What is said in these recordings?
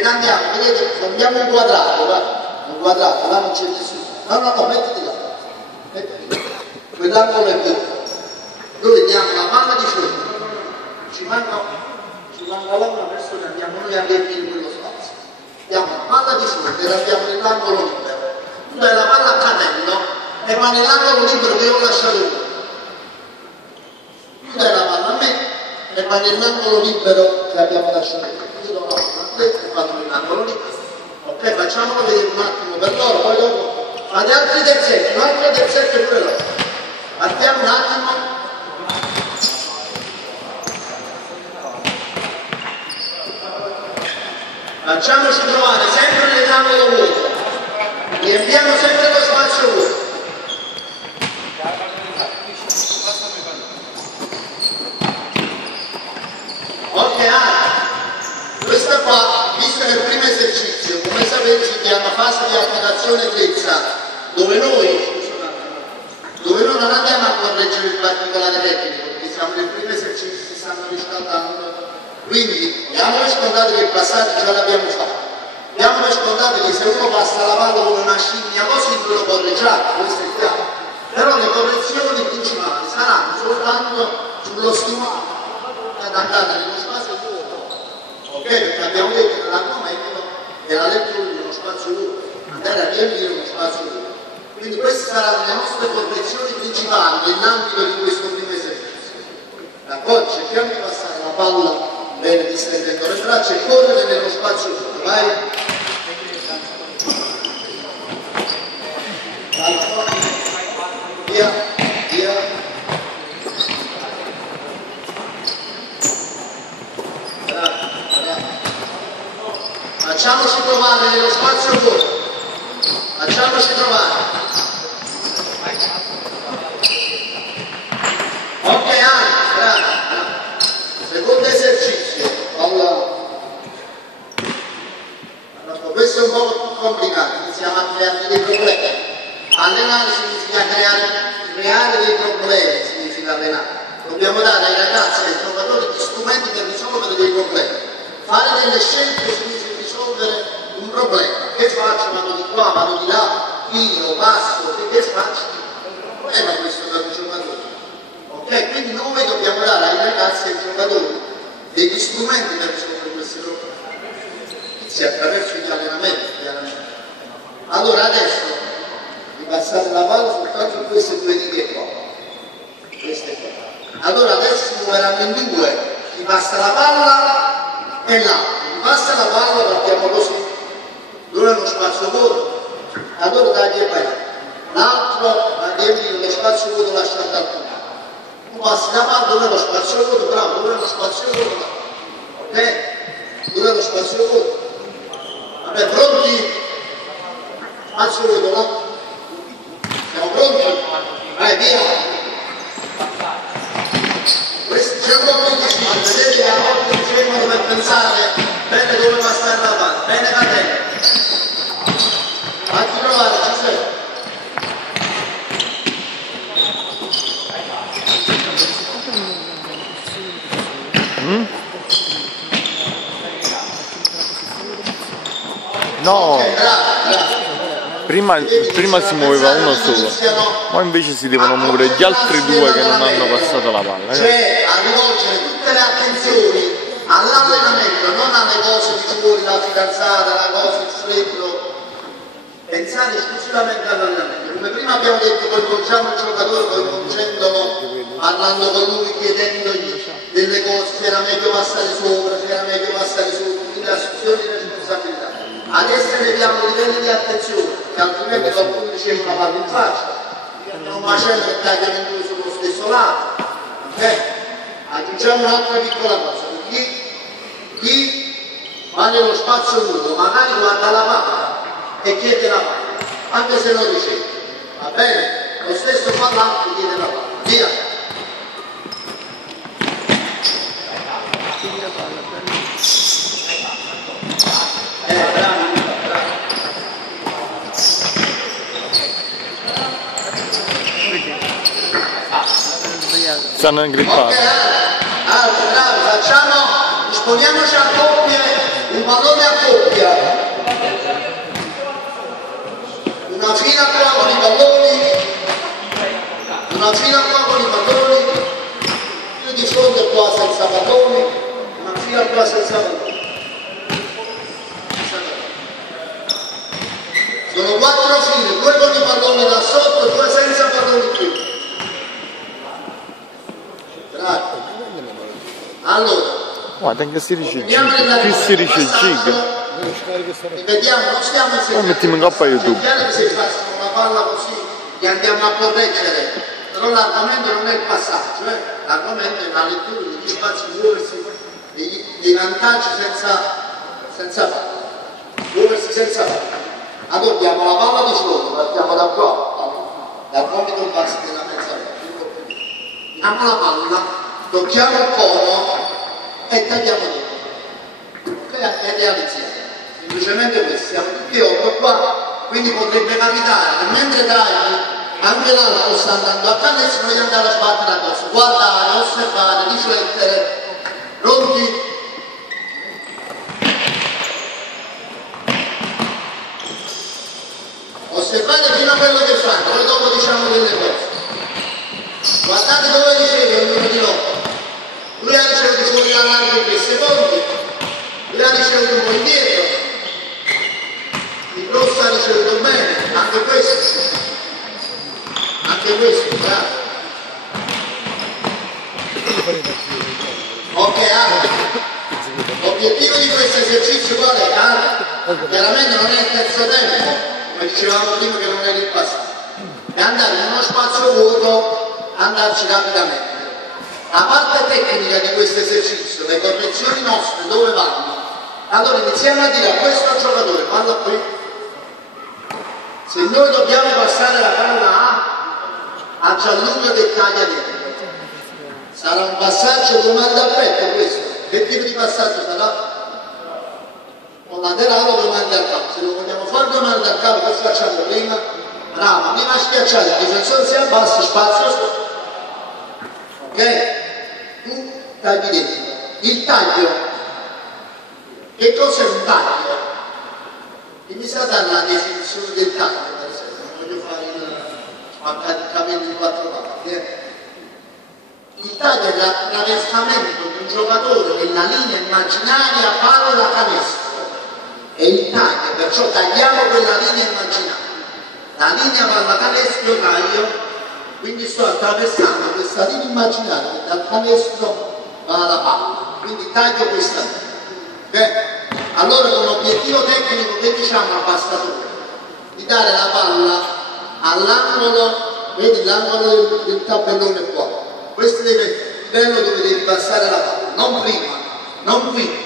e andiamo, vedete, abbiamo un quadrato, là non c'è nessuno. No, mettiti là. Quell'angolo è buono. Noi diamo la palla di fronte, ci manca là una persona, andiamo noi a riempire quello spazio. Diamo la palla di fronte e la diamo nell'angolo libero. Tu dai la palla a Catello e va nell'angolo libero che io ho lasciato io. Tu dai la palla a me e va nell'angolo libero che abbiamo lasciato io. Io do la palla a te e vado nell'angolo libero. Ok, facciamolo vedere un attimo per loro, poi dopo fate altri terzetti, un altro terzetto pure loro. Partiamo un attimo. Facciamoci trovare sempre nell'angolo vuoto, riempiamo sempre lo spazio vuoto. Ok, questa qua, visto che è il primo esercizio, come sapete si chiama fase di attivazione grezza, dove noi non andiamo a correggere il particolare tecnico, perché siamo nel primo esercizio, si stanno riscaldando. Quindi diamo per scontato che il passaggio già l'abbiamo fatto, diamo per scontato che se uno passa la palla come una scimmia così lo correggiamo, questo è chiaro. Però le correzioni principali saranno soltanto sullo stimolo ad andare nello spazio vuoto, ok? Perché abbiamo detto che l'argomento è la lettura di uno spazio vuoto, andare a riempire uno spazio vuoto. Quindi queste saranno le nostre correzioni principali nell'ambito di questo primo esercizio. D'accordo? Cerchiamo di passare la palla bene distendendo le braccia e correre nello spazio vuoto, vai! Via, via! Bravo, bravo! Facciamoci provare nello spazio vuoto, facciamoci provare! Ok, bravo! Secondo esercizio, allora, questo è un po' più complicato, iniziamo a creare dei problemi. Allenare significa creare dei problemi, significa allenare. Dobbiamo dare ai ragazzi e ai giocatori gli strumenti per risolvere dei problemi. Fare delle scelte significa risolvere un problema. Che faccio? Vado di qua, vado di là, tiro, passo, che faccio? È un problema questo per un giocatore. Ok? Quindi noi dobbiamo dare ai ragazzi e ai giocatori degli strumenti per risolvere questi problemi. Sia attraverso gli allenamenti, chiaramente. Allora adesso vi passate la palla soltanto in queste due righe qua. Queste qua. Allora adesso si muoveranno in due, chi passa la palla e l'altro. Chi passa la palla partiamo così. Dove è uno spazio vuoto? Allora dai e vai. L'altro va a riempire lo spazio vuoto lasciato al punto. Tu passi la palla, dove è lo spazio vuoto? Bravo, dove è lo spazio vuoto? Ok? Dove è lo spazio vuoto? Vabbè, pronti? Spazio vuoto, no? Siamo pronti? Vai, via! Questo c'è un po' più difficile, vedete a volte ci fermo per pensare bene dove passare la palla, bene Catello. Fatti provare, ci sei. No, Okay, bravo. prima si muoveva uno solo, poi invece si devono muovere gli altri due che non hanno passato la palla. Cioè a rivolgere tutte le attenzioni all'allenamento, non alle cose di fuori, la fidanzata, la cosa, il freddo. Pensate esclusivamente all'allenamento. Come prima abbiamo detto, coinvolgiamo il giocatore, coinvolgendolo, parlando con lui, chiedendogli delle cose, se era meglio passare sopra, se era meglio passare sopra, quindi assunzione di responsabilità. Adesso eleviamo i livelli di attenzione, che altrimenti qualcuno riceve una palla in faccia, non macello che tagliano in due sullo stesso lato. Ok? Aggiungiamo un'altra piccola cosa, chi va nello spazio vuoto, magari guarda la palla e chiede la palla, anche se non riceve, va bene? Lo stesso fa l'altro e chiede la palla, via! Bravo. Stanno ingrippati. Ok, bravi, facciamo, disponiamoci a coppie, un pallone a coppia, una fila qua con i palloni, una fila qua con i palloni, più di fronte qua senza palloni, una fila qua senza palloni. Sono 4 file, 2 con i palloni da sotto, 2 senza palloni qui. Grazie. Allora, guarda anche si dice giga, qui si dice giga. Vediamo, non stiamo insegnando. Mettiamo in coppa YouTube. È chiaro che se facciamo una palla così li andiamo a correggere, però l'argomento non è il passaggio, l'argomento è la lettura degli spazi, muoversi, dei vantaggi senza palla, muoversi senza palla. Allora diamo la palla di fronte, partiamo da qua, dal compito basso della mezz'ora. Diamo la palla, tocchiamo il cono e tagliamo dentro. E realizziamo. Semplicemente questo, siamo tutti 8 qua, quindi potrebbe capitare che mentre tagli anche l'altro sta andando a canestro e noi andare a sbattere addosso. Guardare, osservare, riflettere, pronti? Osservate prima quello che fanno, poi dopo diciamo delle cose. Guardate dove riceve ognuno di loro. Lui ha ricevuto fuori dall'arco 3 secondi, lui ha ricevuto un po' indietro, il rosso ha ricevuto bene, anche questo, bravo. Ok, l'obiettivo di questo esercizio qual è? Chiaramente non è il terzo tempo, come dicevamo prima che non è il passato, è andare in uno spazio vuoto, andarci rapidamente. La parte tecnica di questo esercizio, le correzioni nostre dove vanno? Allora iniziamo a dire a questo giocatore, palla qui, se noi dobbiamo passare la palla a Gianluca che taglia dentro, sarà un passaggio domanda a petto questo, che tipo di passaggio sarà? O laterale o domanda al capo, se lo vogliamo fare domanda al capo che facciamo prima? Bravo, prima schiacciare, il difensore si abbassa, spazio, ok? Tu tagli dentro. Il taglio, che cos'è un taglio? E mi sa dare la definizione del taglio, per esempio, non voglio fare il capello in 4 parti. Il taglio è l'attraversamento di un giocatore nella linea immaginaria palla canestro. È il taglio, perciò tagliamo quella linea immaginaria. La linea palla canestro taglio, quindi sto attraversando questa linea immaginaria che dal canestro va alla palla, quindi taglio questa linea. Okay? Allora con l'obiettivo tecnico che diciamo al passatore? Di dare la palla all'angolo, vedi l'angolo del tabellone qua. Questo deve essere il livello dove devi passare la palla, non prima, non qui.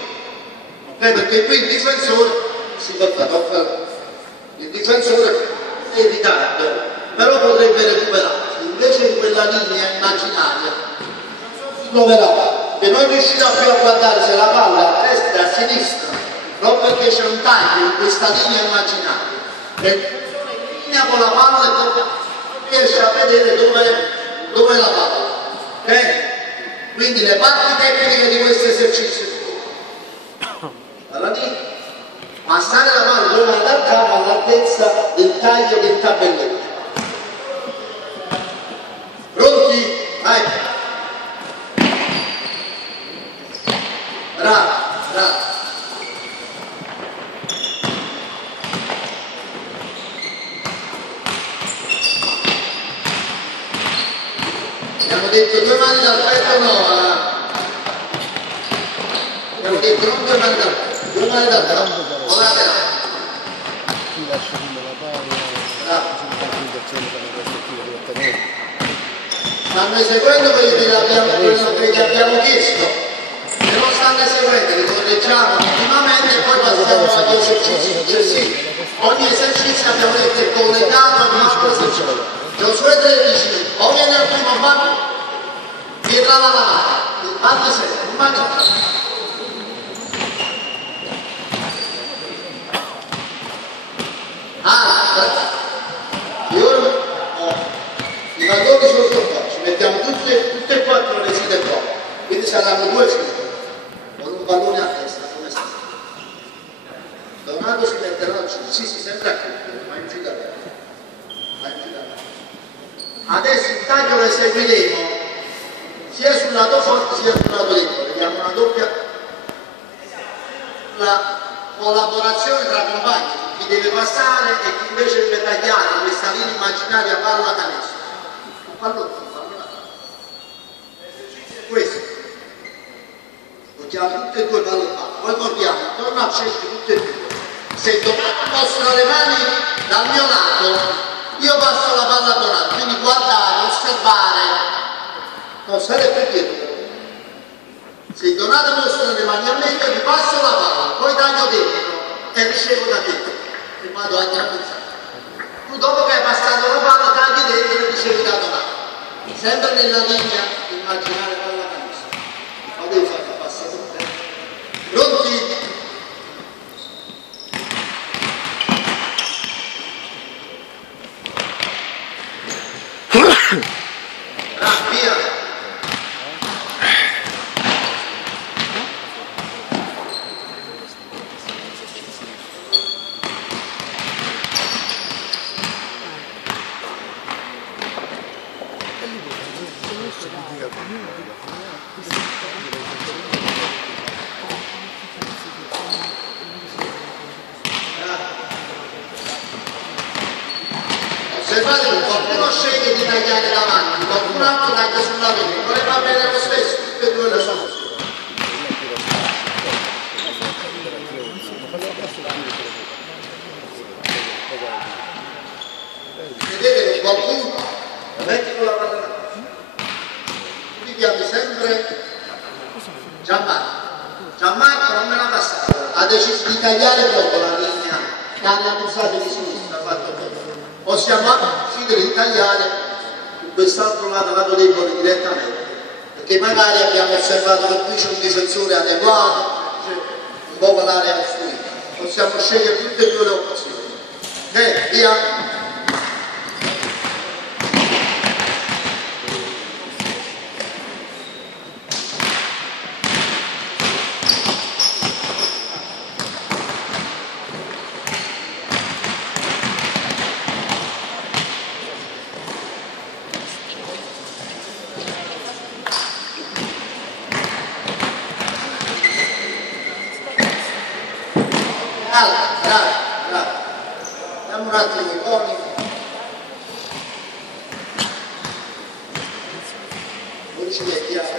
Perché qui il difensore si tocca, il difensore è in ritardo, però potrebbe recuperare, invece in quella linea immaginaria si troverà che non riuscirà più a guardare se la palla è a destra e a sinistra, proprio perché c'è un taglio in questa linea immaginaria. E il difensore in linea con la palla e non riesce a vedere dove è la palla. Okay? Quindi le parti tecniche di questo esercizio. Allora, passare la mano dove andare a capo all'altezza del taglio del tabellone. Pronti? Vai! Bravo, bravo. Abbiamo detto 2 mani dal petto, no? Abbiamo detto non 2 mani dal petto. 2 mani dal petto, o laterale. Stanno eseguendo quello che gli abbiamo chiesto. Se non stanno eseguendo li correggiamo minimamente e poi passiamo agli esercizi successivi. Ogni esercizio abbiamo detto è collegato ad un altro esercizio. Giosuè 13, o viene al primo banco, dietro alla lavata, il banco sempre, un banco. E ora i palloni sotto qua, ci mettiamo tutte e 4 le file qua, quindi saranno 2 file, con un pallone a testa come sta. Sì, sempre a chiudere, ma in uscita bene. Adesso il taglio lo eseguiremo sia sul lato forte sia sul lato debole. Vediamo una doppia collaborazione tra compagni, chi deve passare e chi invece deve tagliare questa linea immaginaria palla canestro. Questo. Portiamo tutte e due palle in palla, poi portiamo intorno al centro tutte e due. Se Donato mostra le mani dal mio lato, io passo la palla a Donato, quindi guardare, osservare, non stare più dietro. Se Donato mostra le mani a me, io gli passo la palla, poi taglio dentro e ricevo da dentro e vado anche a pensare. Tu dopo che hai passato la palla tagli dentro e ricevi da Donato. Sempre nella linea immaginare palla canestro. Ma devo fare la passata un po'. Pronti? Via! Osservate che qualcuno sceglie di tagliare davanti, qualcun altro taglia sul lato dentro, non va bene lo stesso, tutte e due le soluzioni. Vedete che qualcuno metti con la palla, tu chiami sempre Gianmarco non me la passata, ha deciso di tagliare proprio la linea che hanno abusato di sinistra, ha fatto bene. Possiamo decidere di tagliare su quest'altro lato debole direttamente, perché magari abbiamo osservato che qui c'è un difensore adeguato, c'è un po' l'area costruita. Possiamo scegliere tutte e due le opzioni. Ok, via! Bravo. Diamo un attimo i coni. Poi ci mettiamo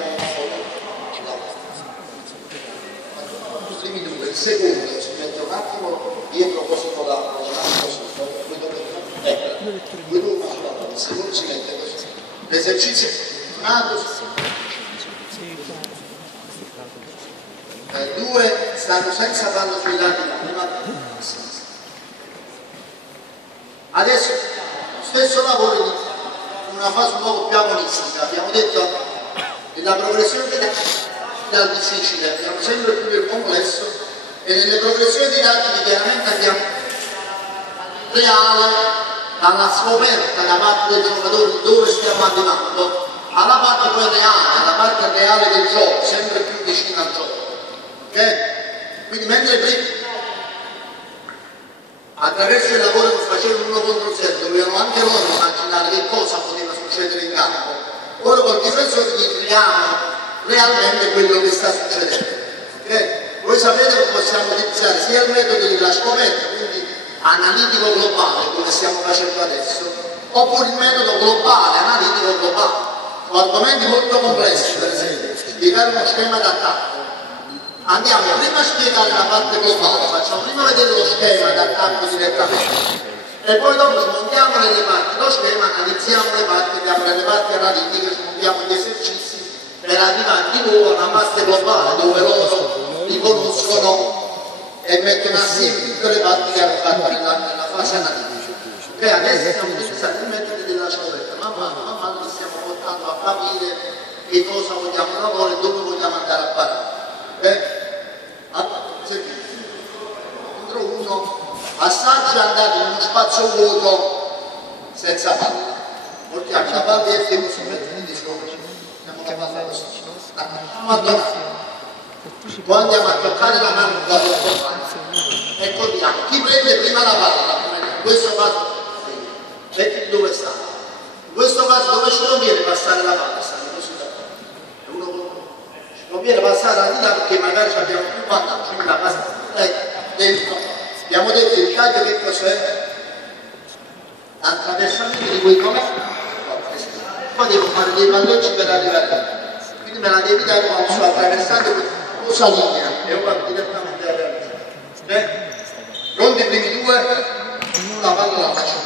i primi due, il secondo si mette un attimo dietro così con l'altro, il secondo si mette così. L'esercizio è due stanno senza palla sui lati, adesso lo stesso lavoro inizia in una fase un po' più agonistica. Abbiamo detto che la progressione dal difficile andiamo sempre più nel complesso e nelle progressioni didattiche chiaramente andiamo reale dalla scoperta da parte del giocatore dove stiamo arrivando alla parte poi reale, alla parte reale del gioco, sempre più vicino al gioco. Okay? Quindi mentre prima attraverso il lavoro che facevano uno contro zero dovevano anche loro immaginare che cosa poteva succedere in campo, ora col difensore gli creiamo realmente quello che sta succedendo. Okay? Voi sapete che possiamo utilizzare sia il metodo della scoperta, quindi analitico globale come stiamo facendo adesso, oppure il metodo globale, analitico globale, su argomenti molto complessi, per esempio spiegare uno schema d'attacco. Andiamo prima a spiegare la parte globale, facciamo prima vedere lo schema d'attacco direttamente e poi dopo smontiamo nelle parti lo schema, analizziamo le parti, andiamo nelle parti analitiche, smontiamo gli esercizi per arrivare di nuovo a una parte globale dove loro riconoscono e mettono assieme tutte le parti che hanno fatto nella fase analitica. E adesso stiamo utilizzando il metodo della scoperta, man mano che stiamo portando a capire che cosa vogliamo lavorare e dove vogliamo andare a parare. Contro uno assaggio è andato in uno spazio vuoto senza palla, portiamo la palla e il così mettendo sopra, andiamo la palla così, andiamo a toccare, poi andiamo a toccare la mano con la Ricordiamo, chi prende prima la palla, in questo caso, metti dove sta. In questo caso dove ci conviene passare la palla, sta così da uno con uno. Ci conviene passare di là perché magari abbiamo più vantaggio, quindi la passa dentro. Abbiamo detto il taglio che cos'è? Attraversamento di quei momenti. Poi devo fare dei palleggi per arrivare lì. Quindi me la devi dare quando sto attraversando questa linea e io vado direttamente a realizzare. Pronti i primi due? La palla la faccio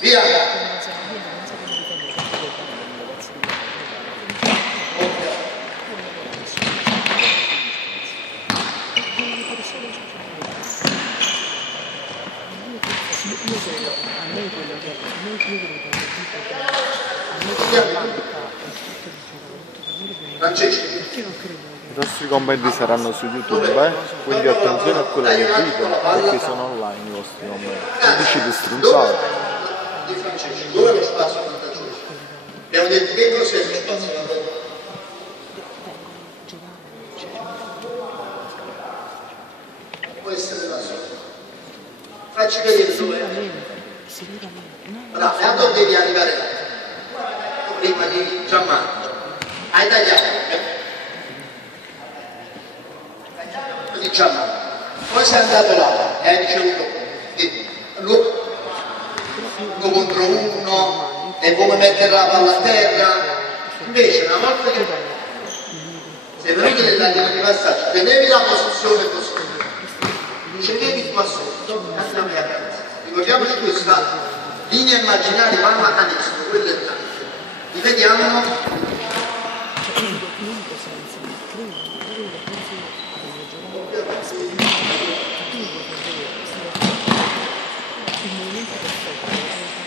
via! Francesco. I nostri commenti saranno su YouTube, quindi attenzione a quello che dite, perché sono online i vostri commenti. Non decide stronzare. Di Francesco, dove lo spazio vantaggioso? Abbiamo detto che cos'è lo spazio vantaggioso? Può essere da solo. Facci vedere dove. Bravo, e a dove devi arrivare là? Prima di Gianmarco. Hai tagliato, di Gianmarco. Poi sei andato là e hai ricevuto uno contro uno e come mettere la palla a terra. Invece una volta che sei venuto nella linea di passaggio, tenevi la posizione così, ricevevi qua sotto e andavi a casa. Ricordiamoci questa linea immaginaria palla canestro, quello è tanto. Rivediamo.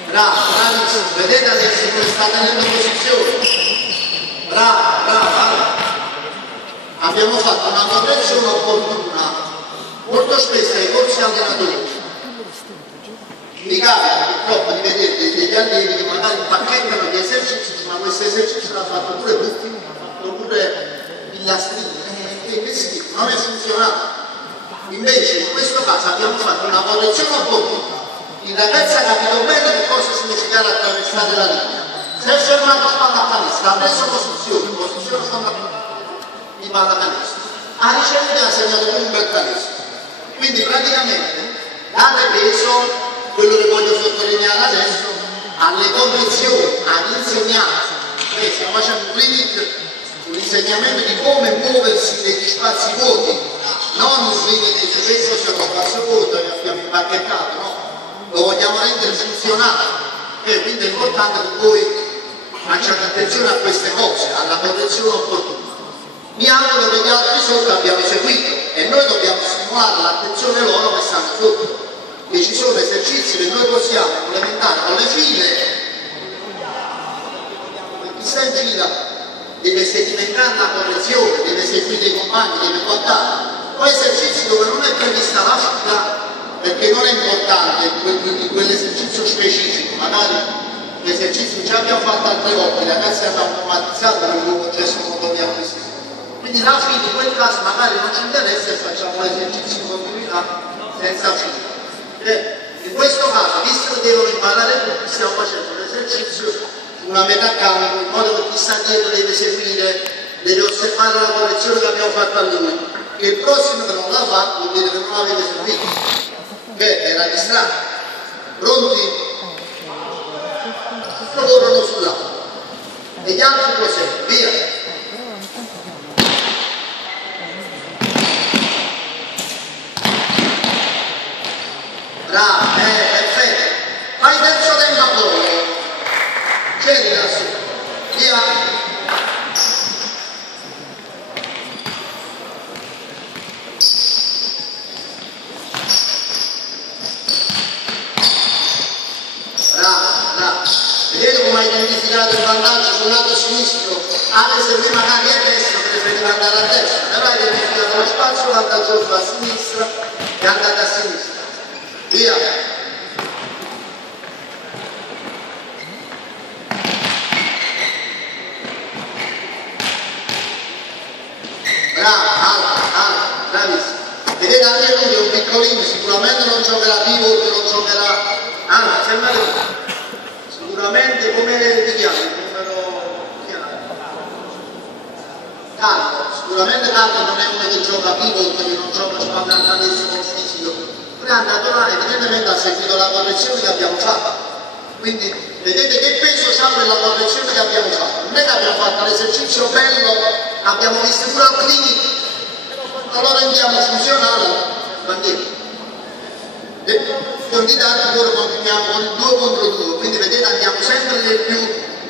Bravo, bravissimo, vedete adesso come sta tenendo posizione? Bravo, bravo. Abbiamo fatto una correzione opportuna. Molto spesso ai corsi allenatori mi capita purtroppo di vedere degli allievi che magari impacchettano gli esercizi, ma questo esercizio l'ha fatto pure tutti, l'ha fatto pure il lastrino, che sì, non è funzionato. Invece in questo caso abbiamo fatto una correzione opportuna. Il ragazzo ha capito bene che cosa significava attraversare la linea. Si è fermato spalla a canestra, ha preso posizione di palla canestro. Ha ricevuto e ha segnato un bel canestro. Quindi praticamente date peso, quello che voglio sottolineare adesso, alle correzioni, agli insegnanti. Noi stiamo facendo un clinic sull'insegnamento di come muoversi negli spazi vuoti, non un clinic su che cos'è uno spazio vuoto che abbiamo impacchettato, no? Lo vogliamo rendere funzionale, quindi è importante che voi facciate attenzione a queste cose, alla correzione opportuna. Mi auguro che gli altri sotto abbiano seguito e noi dobbiamo stimolare l'attenzione loro che stanno sotto, che ci sono esercizi che noi possiamo implementare con le file. Chi sta in fila deve sedimentare la correzione, deve seguire i compagni, deve guardare. Poi esercizi dove non è prevista la fila, perché non è importante in quell'esercizio specifico, magari l'esercizio che già abbiamo fatto altre volte, i ragazzi hanno automatizzato per un lungo gesto motorio acquisito. Quindi la fine in quel caso magari non ci interessa e facciamo l'esercizio in continuità senza fine. In questo caso, visto che devono imparare tutti, stiamo facendo l'esercizio su una metà campo, in modo che chi sta dietro deve seguire, deve osservare la correzione che abbiamo fatto a lui, e il prossimo che non la fa vuol dire che non l'avete seguito, che era distratto. Pronti? Corrono sull'altro e gli altri proseguono, via. Bravo, perfetto. Fai terzo tempo a voi. Scendi da su. Via. Bravo. Vedete come hai identificato il vantaggio sul lato sinistro? Adesso prima magari a destra, preferiva andare a destra, però hai identificato lo spazio vantaggioso a sinistra e andate a sinistra. Via! Bravo, alto, bravissimo. Vedete vedete anche lui è un piccolino, sicuramente non giocherà pivot, non giocherà, anzi, sicuramente come ti chiami? Carlo, sicuramente Carlo non è uno che gioca pivot, che non gioca spaventantissimo fisico, però evidentemente ha seguito la correzione che abbiamo fatto. Quindi vedete che peso ha quella correzione che abbiamo fatto. Non è che abbiamo fatto l'esercizio bello, abbiamo visto pure al clinic, allora andiamo funzionale, e di dati loro continuiamo con il 2 contro 2, quindi vedete andiamo sempre nel più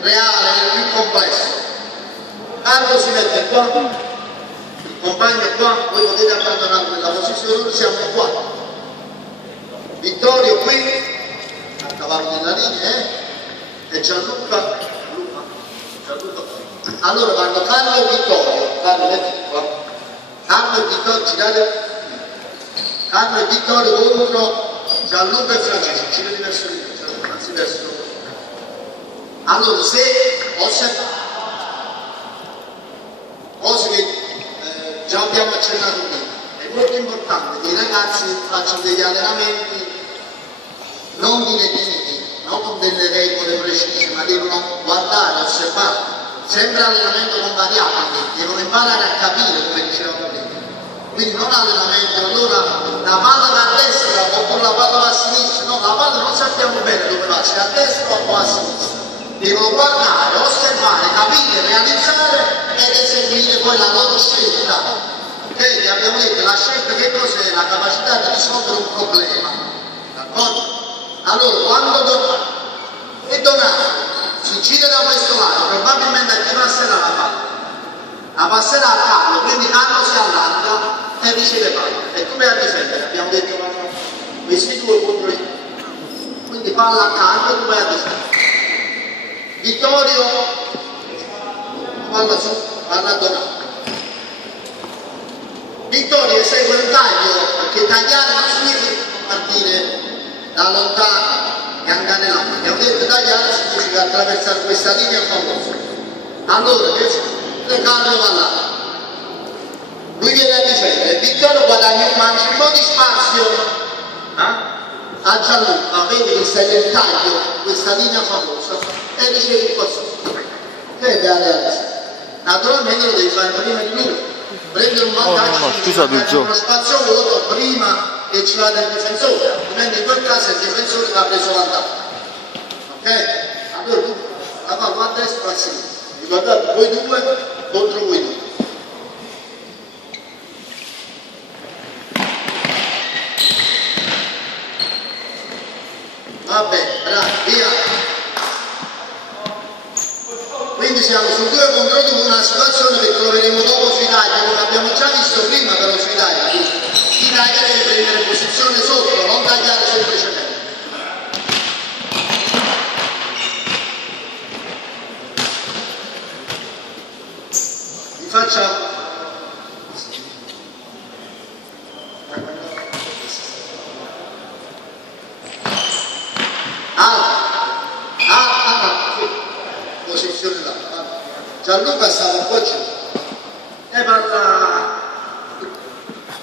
reale, nel più complesso. Carlo si mette qua, il compagno è qua, voi potete abbandonare quella posizione, noi siamo qua. Vittorio qui, a cavallo della linea, e Gianluca qui. Allora vanno Carlo e Vittorio, Carlo metti qua, Carlo e Vittorio, girate, Carlo e Vittorio contro Gianluca e Francesco, ci vedi verso di me, anzi verso di me. Allora se osservate, cose che già abbiamo accennato prima, è molto importante che i ragazzi facciano degli allenamenti non direttivi, non con delle regole precise, ma devono guardare, osservare, sempre allenamento con variabili, devono imparare a capire, come dicevamo prima. Quindi non allenamento, allora la palla va a destra oppure la palla va a sinistra, no, la palla non sappiamo bene dove va, se a destra o a sinistra. Devono guardare, osservare, capire, realizzare ed eseguire poi la loro scelta. Ok? Abbiamo detto la scelta che cos'è? La capacità di risolvere un problema. D'accordo? Allora, quando Donato si gira da questo lato, probabilmente a chi passerà la palla? La passerà a Carlo, quindi Carlo si allarga e riceve palla. E come a difendere? Abbiamo detto questi due contro il. Quindi palla a Carlo e tu vai a difendere. Vittorio palla su, palla a Donato. Vittorio esegue un taglio, perché tagliare non significa partire da lontano e andare là. Abbiamo detto tagliare significa attraversare questa linea famosa. Allora, Carlo va là. Lui viene a difendere, Vittorio guadagna un mancio, un po' di spazio a Gianluca, vede che sei nel taglio, questa linea famosa, e riceve il posto. Naturalmente lo devi fare prima di lui. Prendere un vantaggio, uno spazio vuoto prima che ci vada il difensore, altrimenti in quel caso il difensore va preso vantaggio. Ok? Allora tu la palla a destra o a sinistra. Ricordate, voi due contro voi due. Va bene, bravi, via. Quindi siamo su 2 contro 2, una situazione che troveremo dopo sui tagli, come abbiamo già visto prima però sui tagli. I tagli devi prendere posizione sotto, non tagliare semplicemente. Vi facciamo. Posizione là. Gianluca stava qua giù e parla.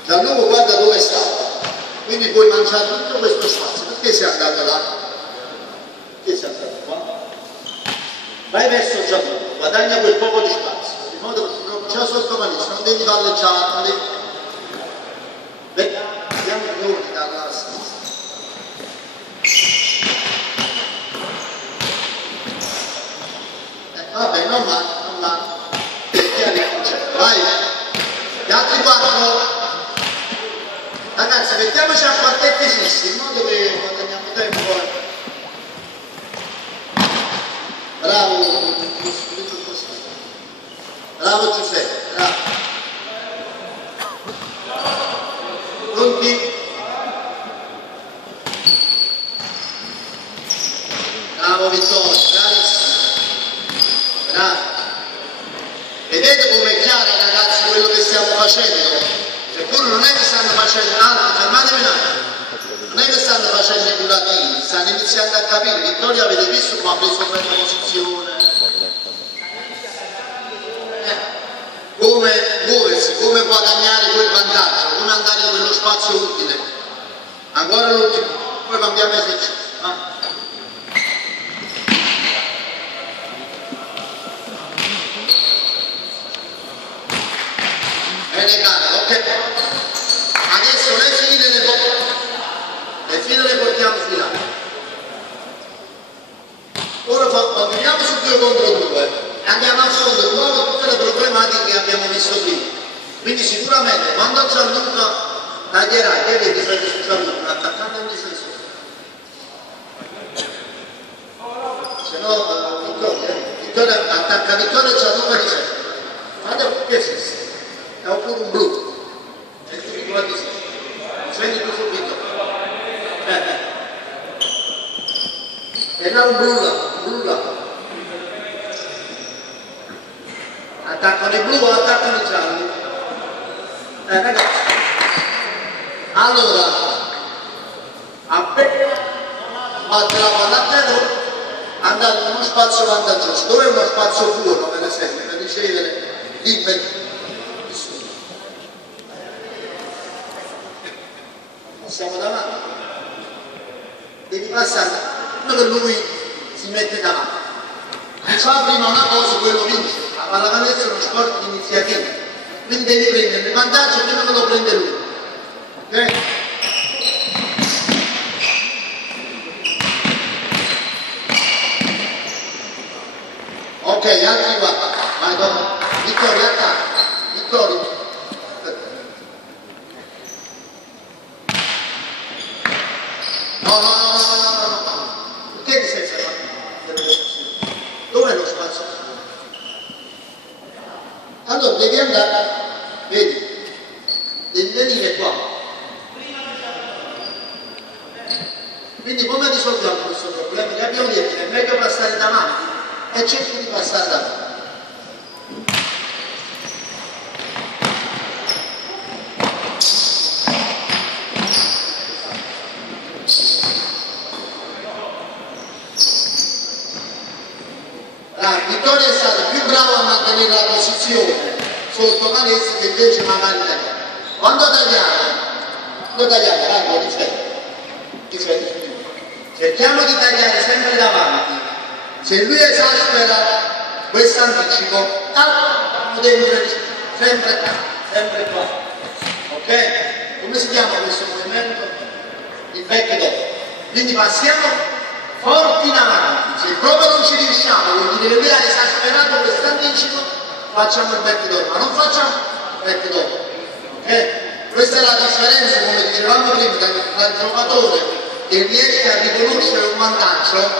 Gianluca guarda dove sta, quindi puoi mangiare tutto questo spazio. Perché sei andato là? Perché sei andato qua? Vai verso Gianluca, guadagna quel poco di spazio, in modo che ti trovi già sotto malissimo, non devi palleggiare, non devi. Vediamo i giorni dalla sinistra. Vabbè, non male. Vai, gli altri 4. Ragazzi, mettiamoci a quartetti fissi, in modo che guadagniamo tempo. Bravo, bravo Giuseppe, bravo. Pronti? Bravo Vittorio, bravissimo. Bravo. Vedete come è chiaro ragazzi quello che stiamo facendo? Seppure non è che stanno facendo altro, fermatevi un attimo, non è che stanno facendo i curativi, stanno iniziando a capire. Vittorio avete visto come ha preso prima posizione, come muoversi, come guadagnare quel vantaggio, come andare in quello spazio utile. Ancora l'ultimo, poi cambiamo esercizio. Bene carico, ok. Adesso le file le portiamo filate. Ora finiamo su 2 contro 2 e andiamo a fondo di nuovo tutte le problematiche che abbiamo visto prima. Quindi sicuramente quando Gianluca taglierà, che vedi su Gianluca, un attaccante e un difensore. Se no Vittoria attacca Vittoria e Gianluca difende. Fate un che esiste. È oppure un blu. E tu mi guardi sempre. Prendi tu subito. E là un blu là. Attaccano i blu o attaccano i gialli? Ragazzi. Allora, appena batte la palla a terra, andate in uno spazio vantaggioso. Dove è uno spazio buono, per esempio, per ricevere liberi? Siamo davanti, devi passare quando lui si mette davanti. Fa prima una cosa, quello vince. La pallacanestro è uno sport di iniziativa, quindi devi prendere il vantaggio prima che lo prende lui. Ok? Ok, altri qua. Vai dopo. Vittoria, attacca. Vittoria. No. Perché ti sei fermato? Dov'è lo spazio? Allora devi andare, vedi, devi venire qua. Quindi come risolviamo questo problema? Che abbiamo detto che è meglio passare davanti e cerchi di passare davanti. Vittoria è stato più bravo a mantenere la posizione sotto Canessa che invece magari tagliamo. Quando tagliamo, vai, difendi. Cerchiamo di tagliare sempre davanti. Se lui esaspera questo anticipo, sempre qua. Ok? Come si chiama questo movimento? Il back down. Quindi passiamo forti in avanti. Se proprio non ci riusciamo, vuol dire che lui ha esasperato questo anticipo, facciamo il back down, ma non facciamo il back down. Ok? Questa è la differenza, come dicevamo prima, tra il giocatore che riesce a riconoscere un vantaggio,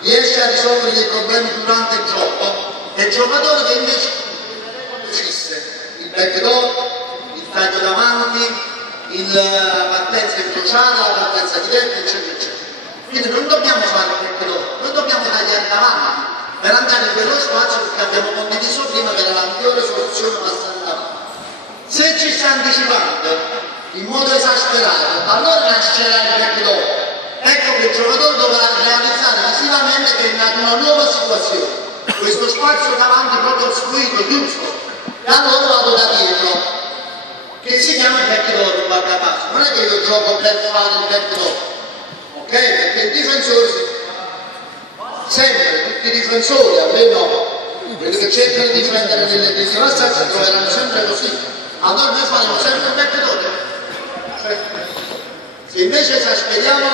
riesce a risolvere dei problemi durante il gioco, e il giocatore che invece fisse il back down, il taglio davanti, la partenza incrociata, la partenza diretta, eccetera, eccetera. Quindi non dobbiamo fare il back down, noi dobbiamo tagliare davanti per andare in quello spazio che abbiamo condiviso prima, che era la migliore soluzione passare davanti. Se ci sta anticipando in modo esasperato, allora nascerà il back down. Ecco che il giocatore dovrà realizzare visivamente che è nata una nuova situazione. Questo spazio davanti proprio ostruito, giusto? E allora vado da dietro, che si chiama il back down, guarda caso. Non è che io gioco per fare il back down, ok? Perché il difensore sempre, tutti i difensori, almeno quelli che cercano di difendere nelle passaggi si troveranno sempre così. Allora noi faremo sempre il back down. Se invece esasperiamo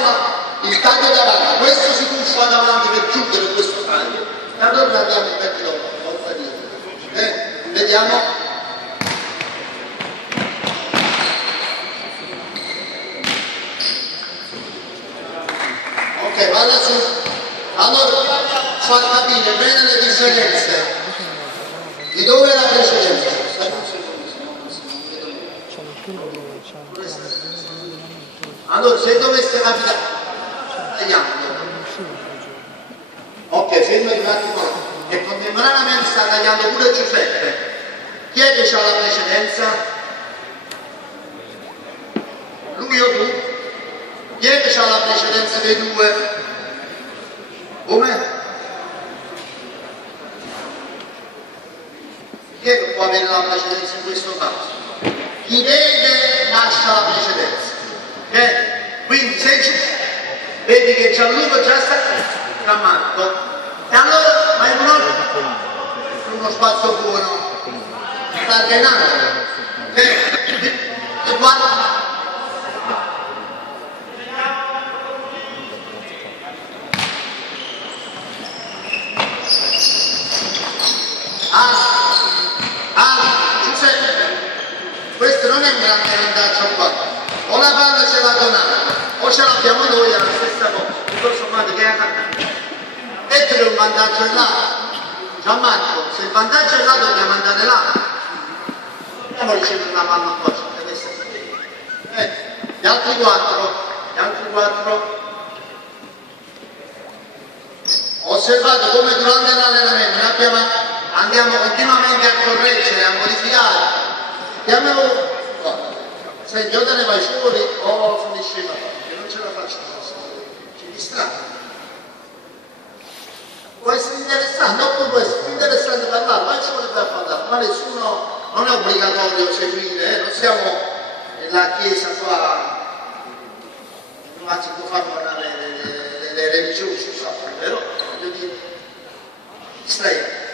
il taglio davanti, questo si tuffa davanti per chiudere questo taglio, e allora abbiamo il back down, volta dietro. Vediamo. Ok, vada su. Allora, fa capire bene le differenze. Di dove è la precedenza? Allora, se dovesse capitare, tagliamo. Ok, fermati un attimo. E contemporaneamente sta tagliando pure Giuseppe. Chi è che ha la precedenza? Lui o tu? Chi è che ha la precedenza dei due? Come? Chi è che può avere la precedenza in questo caso? Chi vede lascia la precedenza. sei giù, vedi che Gianluca già sta Gianmarco, e allora vai uno spazio buono, sta allenando, e guarda. Giuseppe, questo non è un grande vantaggio qua, o la palla ce l'ha Donato o ce l'abbiamo noi, è la stessa cosa, tutto sommato che è attaccante. E un vantaggio è là, Gianmarco, se il vantaggio è là dobbiamo andare là, dobbiamo ricevere una palla qua, deve essere gli altri quattro. Ho osservato come durante l'allenamento andiamo continuamente a correggere, a modificare. Senti, o te ne vai fuori o finisci la palla, che non ce la faccio ci distrae. Può essere interessante, oppure può essere più interessante parlare, ma ci vuole parlare, ma nessuno, non è obbligatorio seguire, non siamo nella chiesa qua, anzi può fare le religioni, però voglio dire, distraete.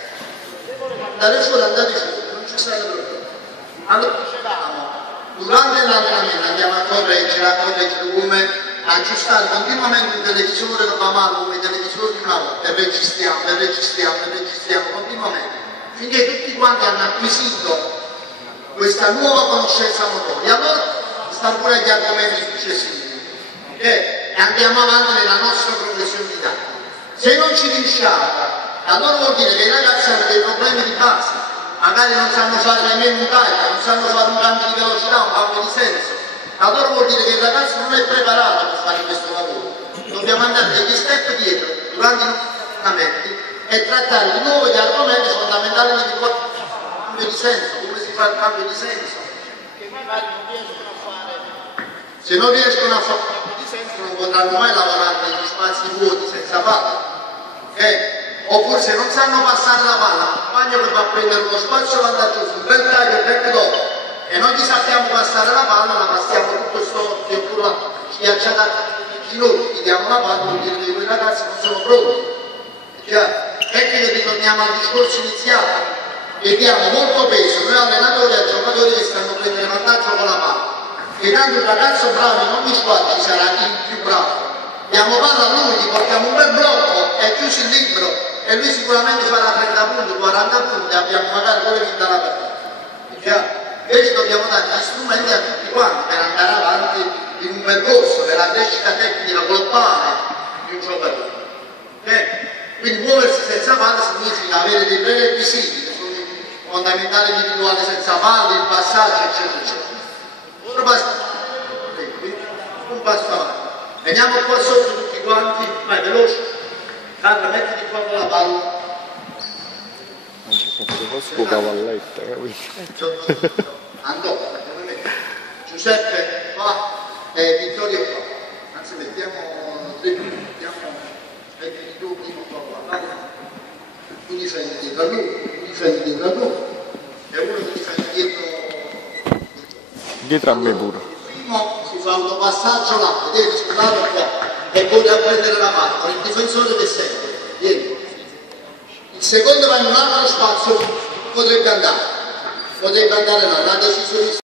Andare fuori, non ci sarà problema. Allora dicevamo, durante l'allenamento andiamo a correggere come aggiustare continuamente il televisore dopo come i televisori di una volta, e registriamo continuamente, finché tutti quanti hanno acquisito questa nuova conoscenza motoria. Allora stanno pure gli argomenti successivi, e andiamo avanti nella nostra professionalità. Se non ci riusciamo, allora vuol dire che i ragazzi hanno dei problemi di base, magari non sanno fare nemmeno un carico, non sanno fare un cambio di velocità, un cambio di senso. Allora vuol dire che il ragazzo non è preparato per fare questo lavoro. Dobbiamo andare degli step dietro durante i allenamenti e trattare di nuovo gli argomenti fondamentali di cambio di senso, come si fa il cambio di senso. Che magari non riescono a fare. Se non riescono a fare il cambio di senso non potranno mai lavorare negli spazi vuoti senza palla. Oppure se non sanno passare la palla, il compagno che va a prendere uno spazio vantaggioso, un bel taglio, un bel dopo, e non gli sappiamo passare la palla, la passiamo tutto storto, oppure schiacciata a ginocchi, gli diamo la palla, vuol dire che quei ragazzi non sono pronti. Ecco che ritorniamo al discorso iniziale, e diamo molto peso noi allenatori e ai giocatori che stanno prendendo vantaggio con la palla. E tanto un ragazzo bravo in ogni squadra ci sarà il più bravo. Diamo palla a lui, gli portiamo un bel blocco, è chiuso il libro, e lui sicuramente farà 30 punti, 40 punti, abbiamo magari pure vinto la partita. Invece dobbiamo dare gli strumenti a tutti quanti per andare avanti in un percorso per la crescita tecnica globale di un giocatore. Quindi muoversi senza palla significa avere dei prerequisiti, che sono fondamentali individuali senza palla, il passaggio, eccetera, eccetera. Ora basta, un passo avanti. Veniamo qua sotto tutti quanti, vai veloce. Carlo, mettiti qua con la palla. Non ci faccio questo cavalletta, capito? Andò, Giuseppe qua e Vittorio qua. Anzi mettiamo mettiti tu prima qua. Tu difendi dietro a lui, e uno ti difende dietro a me pure. Il primo si fa autopassaggio là, vedete, scusate qua. E poi a prendere la palla con il difensore che segue, vieni. Il secondo va in un altro spazio, potrebbe andare là, la decisione